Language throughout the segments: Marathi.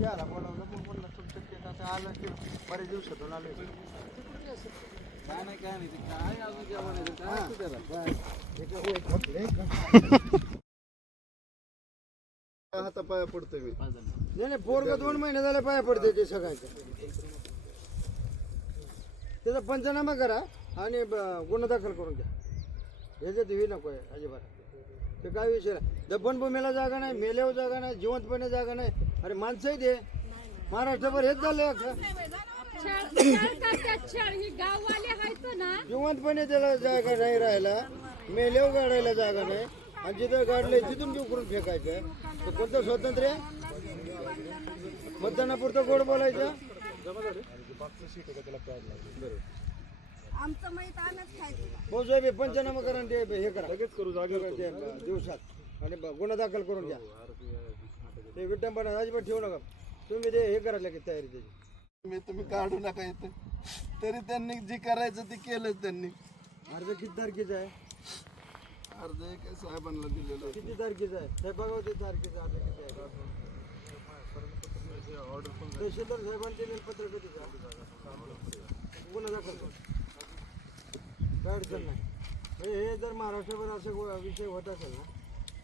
बोलावलं मग तुमचं आता आलं की बरेच दिवसातून आलोय काय नाही काय नाही ते काय अजून जेवण आहे ते काय असतं त्याला? हातापाया पडतोय मी. नाही. नाही पोरग दोन महिने झाले पाया पडते ते सगळ्यांच्या त्याचा पंचनामा करा आणि ब- गुन्हा दाखल करून द्या ह्याच्यात ही नको आहे अजिबात. ते काय विषय नाही. दफनभूमीला जागा नाही मेल्यावर जागा नाही जिवंतपणे जागा नाही. अरे माणसंही दे. महाराष्ट्रभर हेच ना. जिवंतपणे त्याला जागा नाही राहायला. मेल्यावर गाडायला जागा नाही. आणि जिथं गाडलंय तिथून उकरून फेकायचं. तर कोणतं स्वातंत्र्य? आहे? मतदानापुरतं गोड बोलायचं. हे पंचनामा करा आणि ते हे करा. लगेच करू जागे दिवसात. आणि ब- गुन्हा दाखल करून घ्या. ते विटंबना अजिबात ठेवू नका. तुम्ही ते हे करा लगेच तयारी त्याची. मी तुम्ही काढू नका इथं. तरी त्यांनी जे करायचं ते केलंच त्यांनी. अर्ज किती तारखेचा आहे? अर्ज काय साहेबांना दिलेलं होतं. किती तारखेचा आहे? साहेब बघा होते तारखेचा अर्ज किती आहे. तहसीलदार साहेबांनी दिलेलं पत्र कधीचा गुन्हा दाखल करू काय अडचण नाही. हे हे जर महाराष्ट्रभर असं गो- विषय होत असेल ना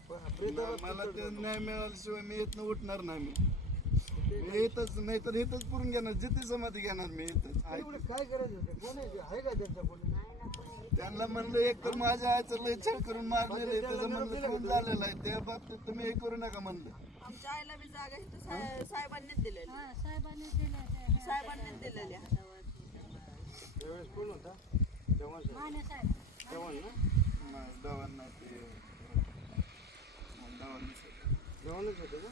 मला ते न्याय मिळाल्याशिवाय मी इथनं उठणार नाही मी. मी इथंच नाही तर इथंच पुरून घेणार जिथे समाधी घेणार मी इथंच. आहे. एवढं काय करायचं होतं कोण आहे ते? आहे का त्यांचा कोणी त्यांना म्हणलं एक तर माझ्या आईचं लय छळ करून मारलेलं आहे त्याचं म्हणलं खूप झालेलं आहे? त्या बाबतीत तुम्ही हे करू नका म्हणलं. आमच्या आईला बी जागा इथं साहे- साहेबांनीच दिलेली. हा, साहेबांनी दिलं ते. साहेबांनीच दिलेली त्यावेळेस कोण होता? चव्हाण साहेब. माने साहेब. चव्हाण ना? दवान ते. चव्हाणच होते का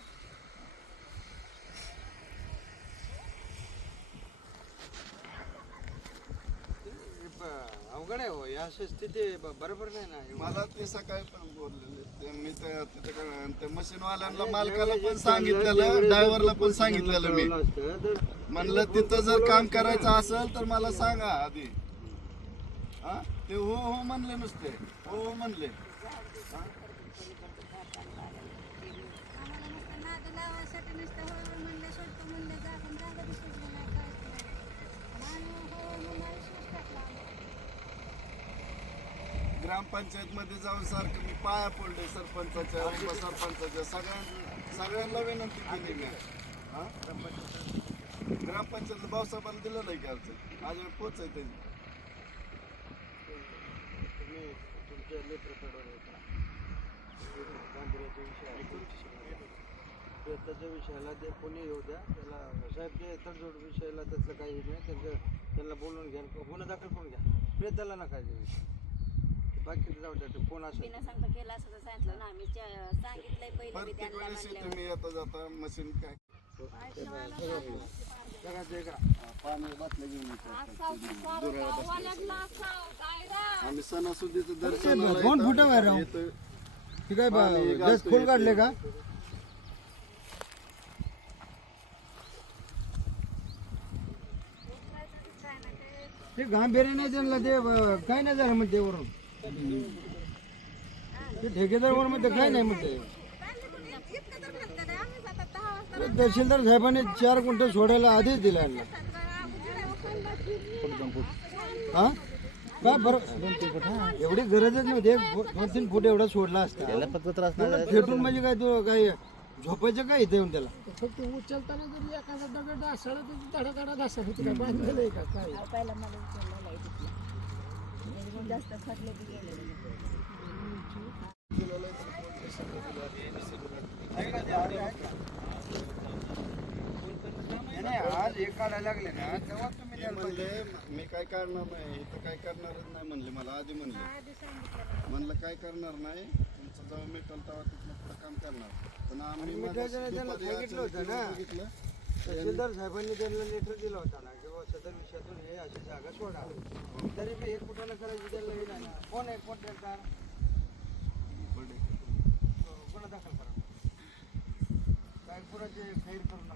अवघड आहे हो या अशी स्थिती बरोबर नाही ना मला ते सकाळी पण बोललेले. ते मी तिथं त्या मशीनवाल्यांना मालकाला पण सांगितलेलं ड्रायव्हरला पण सांगितलेलं मी. तर म्हणलं तिथं जर काम करायचं असेल तर मला सांगा आधी. हा? ते हो हो म्हणले नुसते. हो हो म्हणले. लावायसाठी नुसतं होय म्हणले सोडतो म्हणले जा पण जागा सोडली नाही आणि विश्वास टाकला आम्ही. ग्रामपंचायत मध्ये जाऊन सारखं मी पाया पडले सरपंचाच्या उपसरपंचाच्या सगळ्यां सगळ्यांना विनंती केली मी. हा? ग्रामपंचायत भाऊसाहेबांना दिलं नाही की अर्ज? माझ्या पोचायचं तुम्ही तुमच्या लेकराकडून येता. गांभीर्याच्या विषयाला त्याच्या विषयाला ते कोणी येऊ द्या त्याला साहेब ते तडजोड विषयाला त्यातलं काही नाही त्यांचं त्यांना बोलून घ्या गुन्हा दाखल करून घ्या. प्रेताला नका देऊ बाकी जाऊ द्या ते कोण असेल? बिना सांगता केलं असं तर सांगितलं ना आम्ही च्या- सांगितलंय पहिले बी प्रत्येक त्यांना वेळेस म्हणल्यावर. तुम्ही येता जाता मशीन काय? जगा सारं गाववाल्यांना असा कायदा आम्ही सणासुदीचं दर्शन दोन फुटं बाहेर राहून ठीक आहे जास्त खोल काढले का? ते गांभीर्य नाही त्यांना ते अं, काय नाही झालं म्हणते वरून? ते ठेकेदार वर म्हणते काय नाही म्हणते? इतकं तर म्हणतात आहे, आम्हीच आता दहा वाजता ते तहसीलदार साहेबांनी चार गुंठ सोडायला आधीच दिला यांना. हा? काय बरं? एवढी गरजच नव्हती एक दोन तीन फूट एवढा सोडला असता. फेटून म्हणजे काय तू काय झोपायचं काय इथे येऊन त्याला? फक्त उचलताना जरी एखादा दगड ढासळला तर धडा धडा ढासळ होती का बांधलेलं आहे का? काय? अहो, पहिला मला उचललेला आहे तिथला. म्हणजे जास्त खटले नाही, आज हे काढायला लागले ना तेव्हा तुम्ही ते द्यायला म्हणले मी काय करणार नाही इथं काय करणारच नाही म्हणले मला आधी म्हणले. म्हणलं काय करणार नाही तुमचं जेव्हा मिटल तेव्हा तिथलं काम करणार. पण आम्ही त्यांना दुपारी सांगितलं होतं ना. बघितलं. तहसीलदार साहेबांनी त्यांना लेटर दिला होता ना की बाबा सदर विषयातून हे अशी जागा सोडा तरी बी हे कुठं करायची त्यांना हे नाही ना. कोण आहे कोण देणार गुन्हा दाखल करा. काय कुणाचे खैर करू नका.